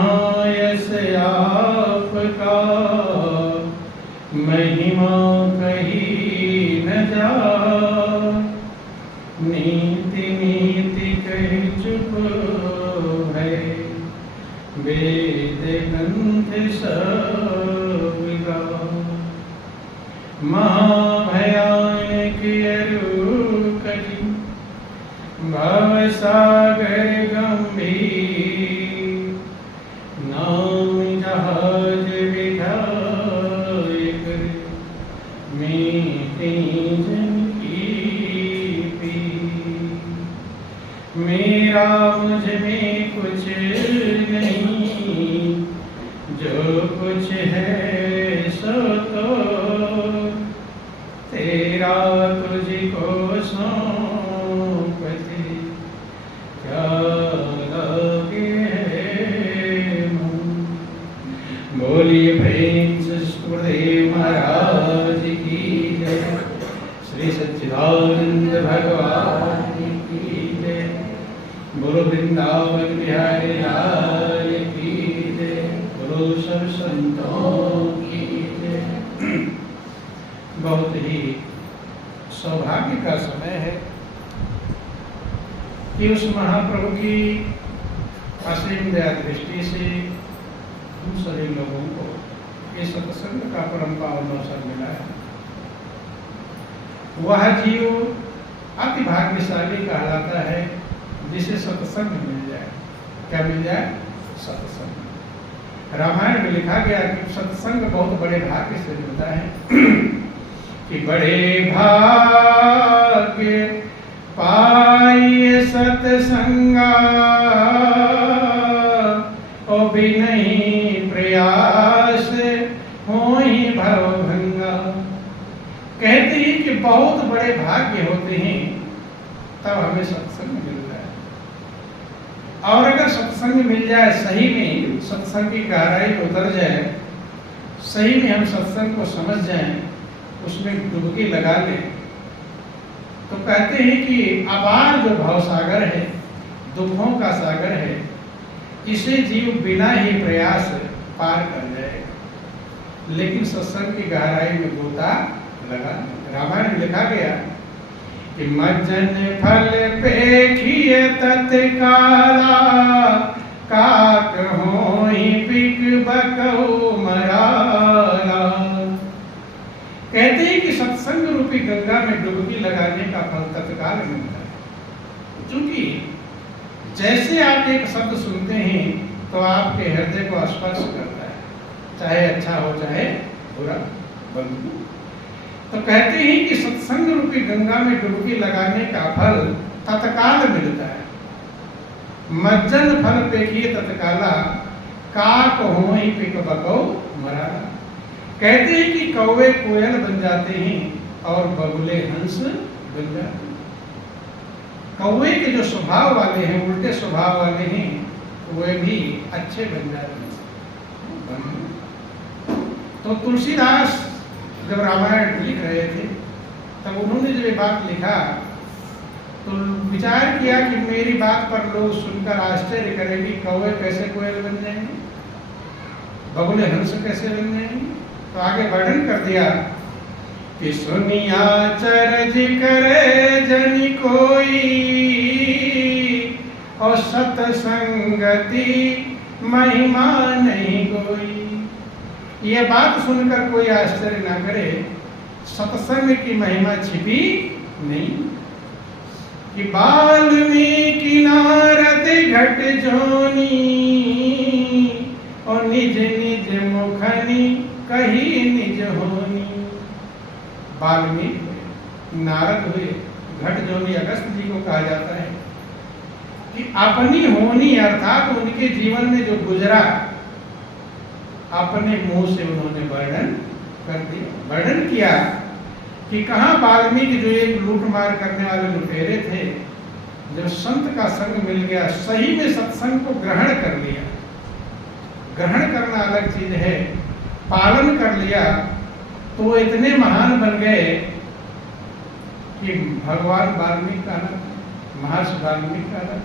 महायश आपका, महिमा कही न जा। नीति नीति कही चुप है, वेद ग्रंथ सब गाओ। महाभयानक अरुकरी, भवसागर गंभीर। नाम जहाज बिठाए कर, मीठी जन की पीर। मेरा मुझ में कुछ नहीं, जो कुछ है सो तो तेरा तुझको सौंपते। क्या लगे बोलिए प्रेम से सुखदेव महाराज की जय। श्री सच्चिदानंद भगवान की जय। बोलो वृंदावन बिहारी लाल की जय। बोलो सब संतों की जय। बहुत ही सौभाग्य का समय है कि उस महाप्रभु की असीम दया दृष्टि से हम सभी लोगों को ये सत्संग का परम पावन अवसर मिला है। वह जीव अति भाग्यशाली कहलाता है जिसे सत्संग मिल जाए। क्या मिल जाए? सत्संग। रामायण में लिखा गया कि सत्संग बहुत बड़े भाग्य से मिलता है कि बड़े भाग्य पाइए सत्संगा, ओ भी नहीं प्रयास होई भवभंगा। कहते हैं कि बहुत बड़े भाग्य होते हैं तब हमें सत्संग मिल जाए। और अगर सत्संग मिल जाए, सही में सत्संग की गहराई में उतर जाए, सही में हम सत्संग को समझ जाएं, उसमें डुबकी लगा लें, तो कहते हैं कि अपार जो भव सागर है, दुखों का सागर है, इसे जीव बिना ही प्रयास पार कर जाएगा। लेकिन सत्संग की गहराई में गोता लगा। रामायण में लिखा गया कि मज्जन फल पेखिए तत्काला, काक होई पिक बकौ मराला। कहते हैं कि सत्संग रूपी गंगा में डुबकी लगाने का फल तत्काल मिलता है। क्योंकि जैसे आप एक शब्द सुनते हैं तो आपके हृदय को स्पर्श करता है, चाहे अच्छा हो चाहे बुरा। बंधु तो कहते हैं कि सत्संग रूपी गंगा में डुबकी लगाने का फल तत्काल मिलता है। मज्जन फल पेखिए तत्काला, काक होई पिक बकौ मराला। कहते हैं कि कौवे कोयल बन जाते हैं और बगुले हंस बन जाते हैं। कौवे के जो स्वभाव वाले हैं, उल्टे स्वभाव वाले हैं, वे भी अच्छे बन जाते हैं। तो तुलसीदास जब रामायण लिख रहे थे तब उन्होंने जब ये बात लिखा तो विचार किया कि मेरी बात पर लोग सुनकर आश्चर्य करेंगे, कौवे कैसे कोयल बन जाएंगे, बगुले हंस कैसे बन जाएंगे। तो आगे वर्णन कर दिया कि सुनिया चरज करे जनि कोई, और सत्संगति महिमा नहीं कोई। ये बात सुनकर कोई आश्चर्य ना करे, सत्संग की महिमा छिपी नहीं। कि वाल्मीकि नारद घट जोनी, और निज निज मुखनी कही निज होनी। वाल्मीकि नारद हुए, घट जोनी अगस्त जी को कहा जाता है कि अपनी होनी अर्थात उनके जीवन में जो गुजरा अपने मुंह से उन्होंने वर्णन कर दिया। वर्णन किया कि कहाँ वाल्मीकि जो एक लूट मार करने वाले लुटेरे थे, जब संत का संग मिल गया, सही में सत्संग को ग्रहण कर लिया। ग्रहण करना अलग चीज है, पालन कर लिया तो वो इतने महान बन गए कि भगवान वाल्मीकि का नाम, महर्षि वाल्मीकि का नाम।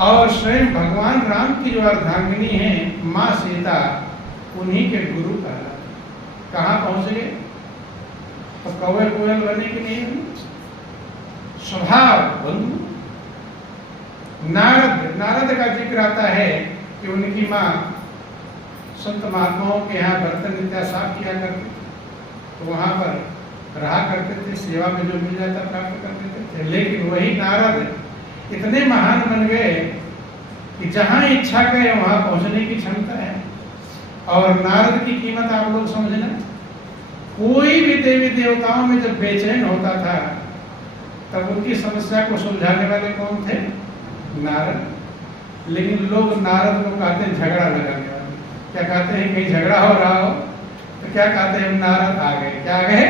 और स्वयं भगवान राम की जो अर्धांगिनी है माँ सीता, उन्हीं के गुरु कहलाते। कहाँ पहुंच गए? तो कौवे कोयल बने कि नहीं बने? स्वभाव बंधु। नारद का जिक्र आता है कि उनकी माँ संत महात्माओं के यहाँ बर्तन नित्या साफ किया करते, तो वहां पर रहा करते थे, सेवा में जो मिल जाता प्राप्त करते थे। लेकिन वही नारद इतने महान बन गए कि जहां इच्छा गए वहां पहुंचने की क्षमता है। और नारद की कीमत आप लोग समझना, कोई भी देवी देवताओं में जब बेचैन होता था तब उनकी समस्या को सुलझाने वाले कौन थे? नारद। लेकिन लोग नारद को कहते हैं झगड़ा लगाने वाले। क्या कहते हैं? कहीं झगड़ा हो रहा हो तो क्या कहते हैं? नारद आ गए। क्या आ गए?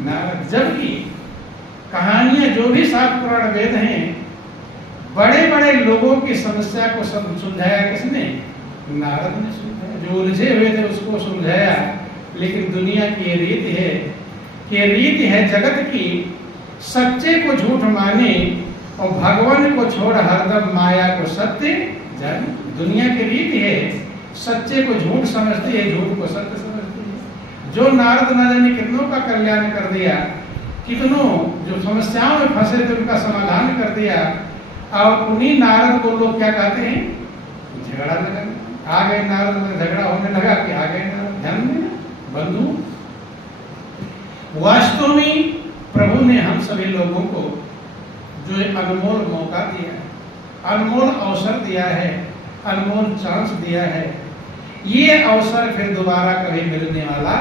नारद। जबकि कहानियां जो भी 7 पुराण वेद हैं, बड़े बड़े लोगों की समस्या को सब सुलझाया किसने? नारद ने सुलझाया। जो उलझे हुए थे उसको सुलझाया। लेकिन दुनिया की ये रीति है कि रीति है जगत की, सच्चे को झूठ माने और भगवान को छोड़ हरदम माया को सत्य जाने। दुनिया की रीति है, सच्चे को झूठ समझती है, झूठ को सत्य समझती है। जो नारद न जाने कितनों का कल्याण कर दिया, कितनों जो समस्याओं में फंसे थे उनका समाधान कर दिया। और उन्हीं नारद को लोग क्या कहते हैं? झगड़ा लगा। आ गए नारद में, झगड़ा होने लगा कि आ गए नारद। ध्यान देना बंधु, वास्तव में प्रभु ने हम सभी लोगों को जो एक अनमोल मौका दिया है, अनमोल अवसर दिया है, अनमोल चांस दिया है, ये अवसर फिर दोबारा कभी मिलने वाला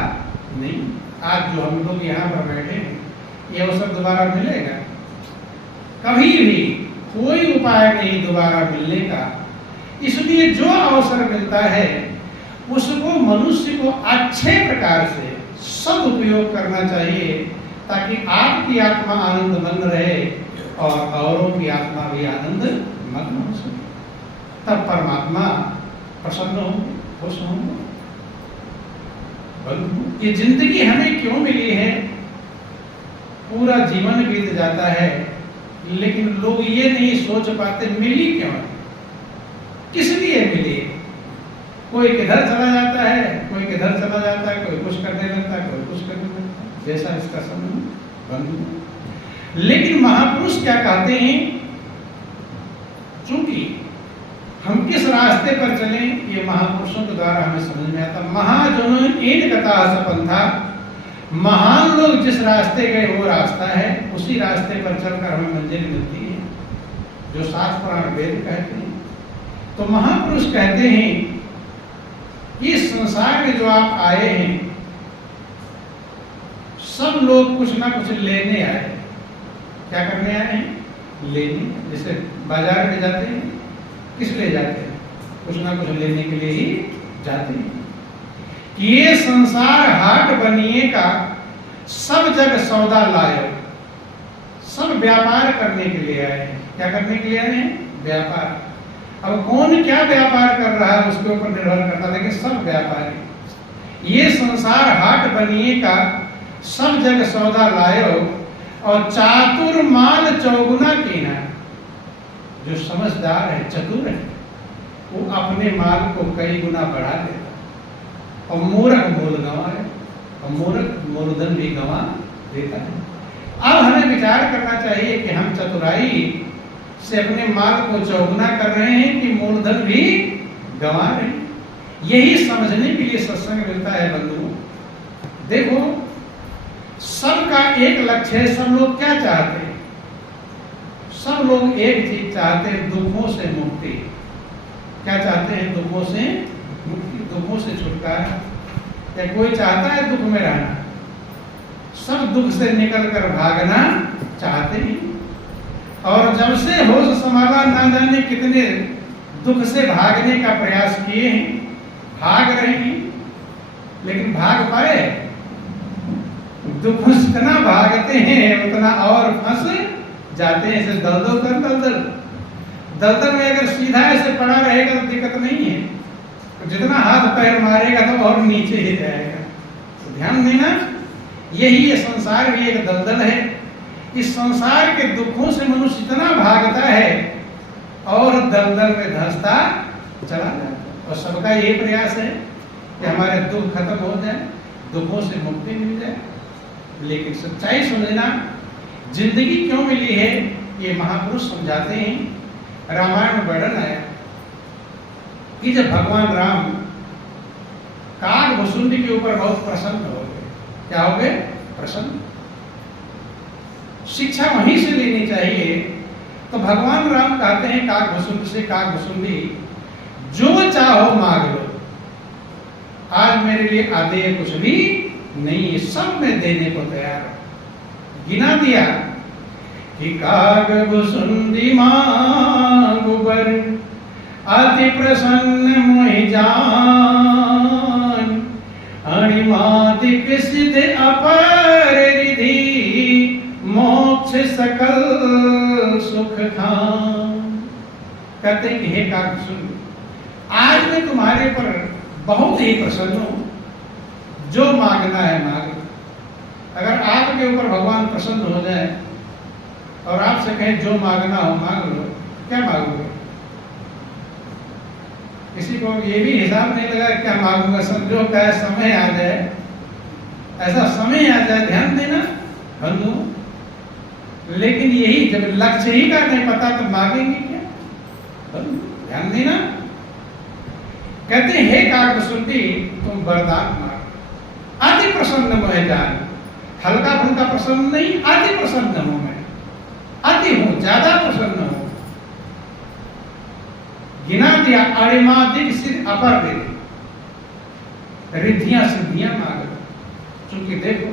नहीं। आज जो हम लोग यहाँ पर बैठे हैं, ये अवसर दोबारा मिलेगा? कभी भी कोई उपाय नहीं दोबारा मिलने का। इसलिए जो अवसर मिलता है उसको मनुष्य को अच्छे प्रकार से सदुपयोग करना चाहिए, ताकि आपकी आत्मा आनंदमंद रहे और औरों की आत्मा भी आनंद मग्न हो सके। तब परमात्मा प्रसन्न होंगे, खुश होंगे। ये जिंदगी हमें क्यों मिली है? पूरा जीवन बीत जाता है, लेकिन लोग ये नहीं सोच पाते मिली क्यों है, किस लिए मिली। कोई किधर चला जाता है, कोई किधर चला जाता है, कोई कुछ करने लगता है, कोई कुछ करने लगता है, जैसा इसका समय बंधु। लेकिन महापुरुष क्या कहते हैं? चूंकि हम किस रास्ते पर चलें, ये महापुरुषों के द्वारा हमें समझ में आता। महाजनों ईट कथा सपंथा, महान लोग जिस रास्ते गए वो रास्ता है, उसी रास्ते पर चलकर हमें मंजिल मिलती है, जो 7 पुराण वेद कहते हैं। तो महापुरुष कहते हैं कि इस संसार में जो आप आए हैं, सब लोग कुछ ना कुछ लेने आए। क्या करने आए हैं? लेने। जैसे बाजार में जाते हैं, किस लिए जाते हैं? कुछ ना कुछ लेने के लिए ही जाते हैं। ये संसार हाट बनिए का, सब जग सौदा लाए, सब व्यापार करने के लिए आए हैं। क्या करने के लिए आए हैं? व्यापार। अब कौन क्या व्यापार कर रहा है उसके ऊपर निर्भर करता है, लेकिन सब व्यापारी। ये संसार हाट बनिए का, सब जग सौदा लायो और चातुर माल चौगुना कीना। जो समझदार है, चतुर है, वो अपने माल को कई गुना बढ़ा देता। और मूर्ख मोल गंवाए, और मूर्ख मूलधन भी गंवा देता है। अब हमें विचार करना चाहिए कि हम चतुराई से अपने माल को चौगुना कर रहे हैं कि मूलधन भी गंवा रहे हैं। यही समझने के लिए सत्संग मिलता है बंधुओं। देखो, सबका एक लक्ष्य है। सब लोग क्या चाहते हैं? सब लोग एक चीज चाहते हैं, दुखों से मुक्ति। क्या चाहते हैं? दुखों से मुक्ति, दुखों से छुटकारा। क्या कोई चाहता है दुख में रहना? सब दुख से निकल कर भागना चाहते हैं। और जब से होश संभाला, ना जाने कितने दुख से भागने का प्रयास किए हैं, भाग रहे हैं, लेकिन भाग पाए? दुख जितना भागते हैं उतना और फंस जाते हैं। ऐसे दलदल दलदल दलदल में अगर सीधा ऐसे पड़ा रहेगा तो दिक्कत नहीं है, तो जितना हाथ पैर मारेगा तो और नीचे ही जाएगा। तो ध्यान देना, यही ये संसार भी एक दलदल है। इस संसार के दुखों से मनुष्य इतना भागता है और दलदल में धंसता चला जाता। और सबका यही प्रयास है कि हमारे दुख खत्म हो जाए, दुखों से मुक्ति मिल जाए। लेकिन सच्चाई समझना, जिंदगी क्यों मिली है ये महापुरुष समझाते हैं। रामायण में वर्णन आया कि जब भगवान राम कागभुसुंडी के ऊपर बहुत प्रसन्न हो गए। क्या हो गए? प्रसन्न। शिक्षा वहीं से लेनी चाहिए। तो भगवान राम कहते हैं कागभुसुंडी से, कागभुसुंडी जो चाहो मांग लो, आज मेरे लिए आदेय कुछ भी नहीं है, सब मैं देने को तैयार हूं। गिना दिया कि कागभुसुंडी मांगु बर, अति प्रसन्न मोहि जान, अणिमादिक सिद्ध अपर रिधि, मोक्ष सकल सुख खान। कहते हैं कि हे कागभुसुंडी, आज मैं तुम्हारे पर बहुत ही प्रसन्न हूं, जो मांगना है मांग लो। अगर आपके ऊपर भगवान प्रसन्न हो जाए और आपसे कहें जो मांगना हो मांग लो, क्या मांगोगे? किसी को ये भी हिसाब नहीं लगा क्या मांगूंगा, समझो क्या समय आ जाए, ऐसा समय आ जाए ध्यान देना बंधु। लेकिन यही जब लक्ष्य ही का नहीं पता तो मांगेंगे क्या? ध्यान देना। कहते हैं हे कागभुसुंडी तुम वरदान मांगो, अति प्रसन्न मोहि जान। हल्का फुल्का प्रसन्न नहीं, अति प्रसन्न हूं मैं, अति हूं, ज्यादा प्रसन्न हूं। गिना दिया अणिमादिक सिद्ध अपर रिधि, रिद्धियां सिद्धियां मांग लो। चूंकि देखो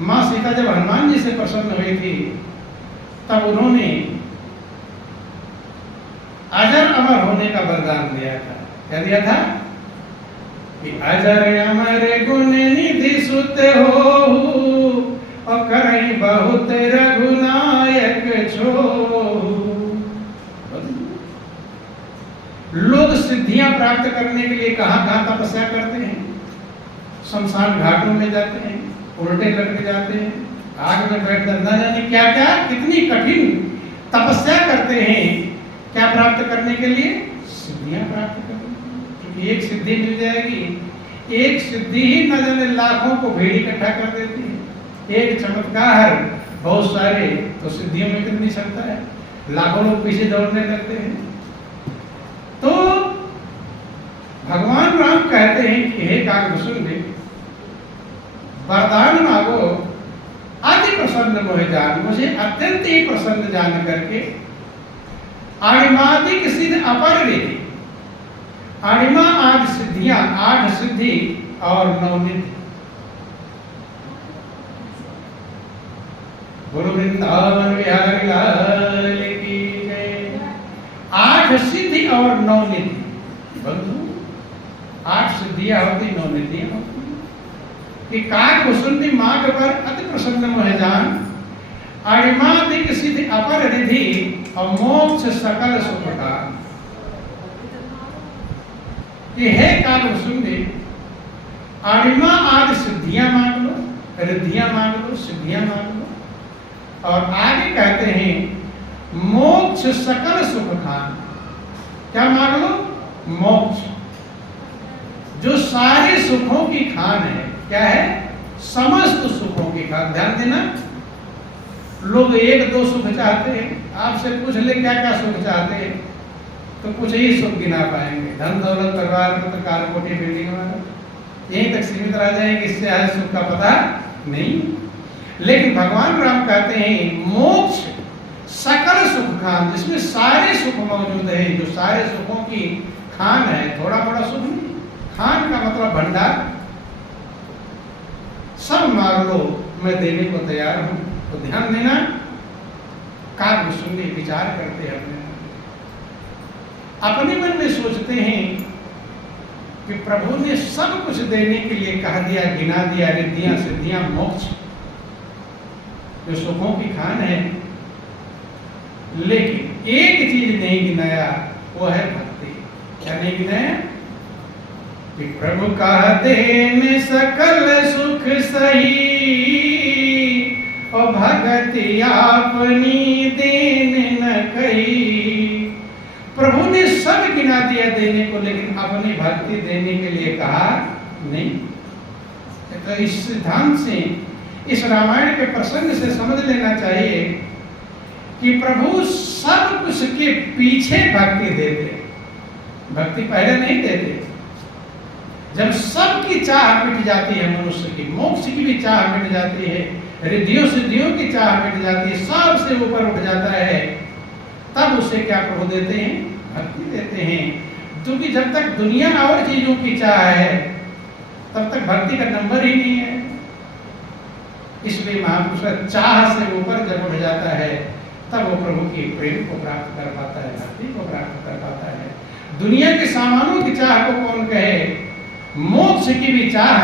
मां सीता जब हनुमान जी से प्रसन्न हुई थी तब उन्होंने अजर अमर होने का वरदान दिया था। क्या दिया था? कि अजर अमर गुण निधि सुत हो, और करहि बहुत रघुनायक छो। लोग सिद्धियां प्राप्त करने के लिए कहां कहां तपस्या करते हैं? शमशान घाटों में जाते हैं, उल्टे लटके जाते हैं, आग में बैठ कर न जाने क्या क्या कितनी कठिन तपस्या करते हैं। क्या प्राप्त करने के लिए? सिद्धियां प्राप्त करने। एक सिद्धि मिल जाएगी, एक सिद्धि ही न जाने लाखों को भीड़ इकट्ठा कर देती है। एक चमत्कार बहुत सारे, तो सिद्धियों में कितनी क्षमता है, लाखों लोग पीछे दौड़ने लगते हैं। तो भगवान राम कहते हैं कि हे कागभुसुंडी वरदान मांगो, अति प्रसन्न मोहि जान, मुझे अत्यंत ही प्रसन्न जान करके। अणिमादिक सिद्ध अपर रिधि, अणिमा आदि सिद्धियां, 8 सिद्धि और 9 निधि। गुरु वृंदावन बिहारी लाल की जय। 8 सिद्धि और 9 निधि। बंधु 8 सिद्धियां होती, 9 निधियां होती। कि कागभुसुंडी मांग पर अति प्रसन्न मोहि जान, अणिमादिक सिद्ध अपर रिधि, और मोक्ष सकल सुख खान। कि हे कागभुसुंडी अणिमा आदि सिद्धियां मांग लो, रिद्धियां मांग लो, सिद्धियां मांग लो। और आगे कहते हैं मोक्ष सकल सुख खान। क्या मांग लो? मोक्ष, जो सारे सुखों की खान है। क्या है? समस्त सुखों की खान। ध्यान देना, लोग 1-2 सुख चाहते हैं। आपसे पूछ ले क्या क्या सुख चाहते हैं तो कुछ ही सुख गिना पाएंगे। धन दौलत परिवार पुत्र कार कोठी बिल्डिंग वाला, यहीं तक सीमित रह जाएंगे, इससे आज सुख का पता नहीं। लेकिन भगवान राम कहते हैं मोक्ष सकल सुख खान, जिसमें सारे सुख मौजूद है, जो सारे सुखों की खान है। थोड़ा थोड़ा सुख नहीं, खान का मतलब भंडार। सब मांग लो, मैं देने को तैयार हूं। तो ध्यान देना, कागभुसुंडी विचार करते हैं, अपने मन में सोचते हैं कि प्रभु ने सब कुछ देने के लिए कह दिया, गिना दिया, रिद्धियां सिद्धियां मोक्ष, जो सुखों की खान है। लेकिन एक चीज नहीं गिनाया, वो है भक्ति। क्या नहीं गिनाया? कि प्रभु कहते में सकल सुख सही, और भगति आपनी देन न कही। प्रभु ने सब गिना दिया देने को, लेकिन अपनी भक्ति देने के लिए कहा नहीं। तो इस सिद्धांत से, इस रामायण के प्रसंग से समझ लेना चाहिए कि प्रभु सब कुछ के पीछे भक्ति देते, भक्ति पहले नहीं देते। जब सबकी चाह मिट जाती है, मनुष्य की मोक्ष की भी चाह मिट जाती है, रिद्धियों सिद्धियों की चाह मिट जाती है, सबसे ऊपर उठ जाता है, तब उसे क्या प्रभु देते हैं? भक्ति देते हैं। क्योंकि जब तक दुनिया और चीजों की चाह है, तब तक भक्ति का नंबर ही नहीं है। इसलिए महापुरुष चाह से ऊपर जब उठ जाता है, तब वो प्रभु की प्रेम को प्राप्त कर पाता है, भक्ति को प्राप्त कर पाता है। दुनिया के सामानों की चाह को कौन कहे, मोक्ष की भी चाह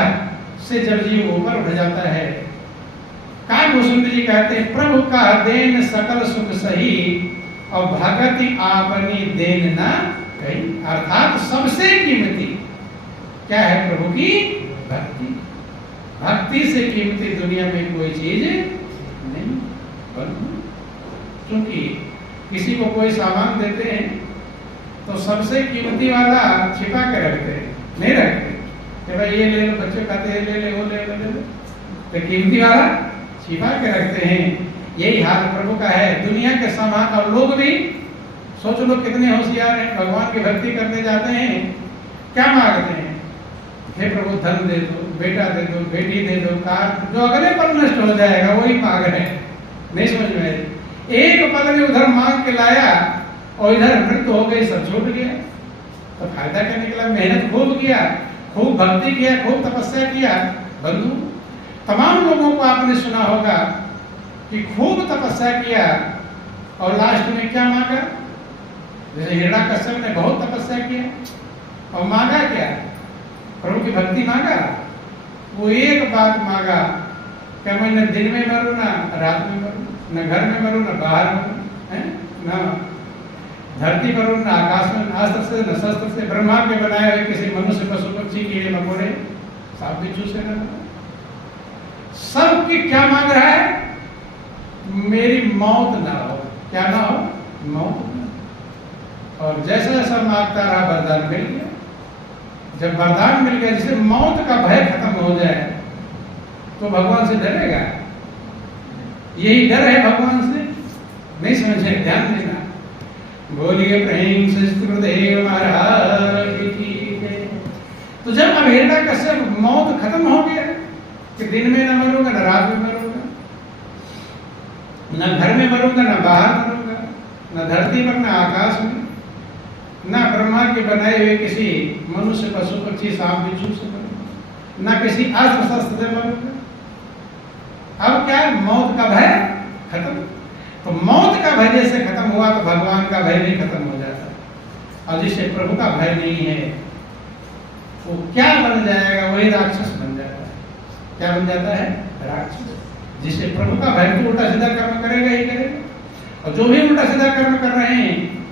से जब जीव ऊपर उठ जाता है। काव्यभूषण जी कहते हैं, प्रभु का देन सकल सुख सही और भगति आपनी देन न कही। अर्थात सबसे कीमती क्या है? प्रभु की भक्ति। भक्ति से कीमती दुनिया में कोई चीज नहीं। क्योंकि किसी को कोई सामान देते हैं तो सबसे कीमती वाला छिपा के रखते हैं, नहीं रखते कि भाई ये ले लो, बच्चे खाते हैं, ले ले वो ले लो, ले लो। तो कीमती वाला छिपा के रखते हैं। यही हाल प्रभु का है। दुनिया के सामान, और लोग भी सोच लो कितने होशियार हैं, भगवान की भक्ति करने जाते हैं, क्या मांगते हैं? हे प्रभु धन दे दो, बेटा दे दो, बेटी दे दो, कार, जो अगले पल नष्ट हो जाएगा वही मांग रहे हैं। नहीं समझ में आई? एक पल में उधर मांग के लाया और इधर मृत्यु हो गई, सब छूट गया। तो फायदा क्या निकला? मेहनत खूब किया, खूब भक्ति किया, खूब तपस्या किया। बंधु, तमाम लोगों को आपने सुना होगा कि खूब तपस्या किया और लास्ट में क्या मांगा? जैसे हिरण्याकश्यप ने बहुत तपस्या किया और मांगा क्या? प्रभु की भक्ति मांगा। वो एक बात मांगा क्या, मैं न दिन में मरूं ना रात में मरूं, न घर में मरूं न बाहर मरूं, न धरती पर न आकाश में, न अस्त्र से न शस्त्र से, ब्रह्मा के बनाए हुए किसी मनुष्य पशु पक्षी कीड़े मकोड़े सांप बिच्छू से न। सबकी क्या मांग रहा है? मेरी मौत ना हो। क्या ना हो? मौत ना। और जैसा जैसा मांगता रहा वरदान मिल गया। जब वरदान मिल गया, जिसे मौत का भय खत्म हो जाए तो भगवान से डरेगा। यही डर है भगवान से। नहीं समझे? ध्यान देना। बोलिए प्रेम से गुरुदेव महाराज की जय। तो जब अब हिरण्याकश्यप मौत खत्म हो गया कि दिन में न मरूंगा, न रात में मरूंगा, न घर में मरूंगा, न बाहर मरूंगा, न धरती पर, न आकाश में, न ब्रह्मा के बनाए हुए किसी मनुष्य पशु पक्षी सांप बिच्छू से मरूंगा, न किसी अस्त्र शस्त्र से मरूंगा। अब क्या? मौत का भय खत्म। तो मौत का भय जैसे खत्म हुआ तो भगवान का भय भी खत्म हो जाता है। और जिसे प्रभु का भय नहीं है वो क्या बन जाएगा? वही राक्षस बन जाता है। क्या बन जाता है? राक्षस। जिसे प्रभु का भय, तो उल्टा सीधा कर्म करेगा ही करेगा। और जो भी उल्टा सीधा कर्म कर रहे हैं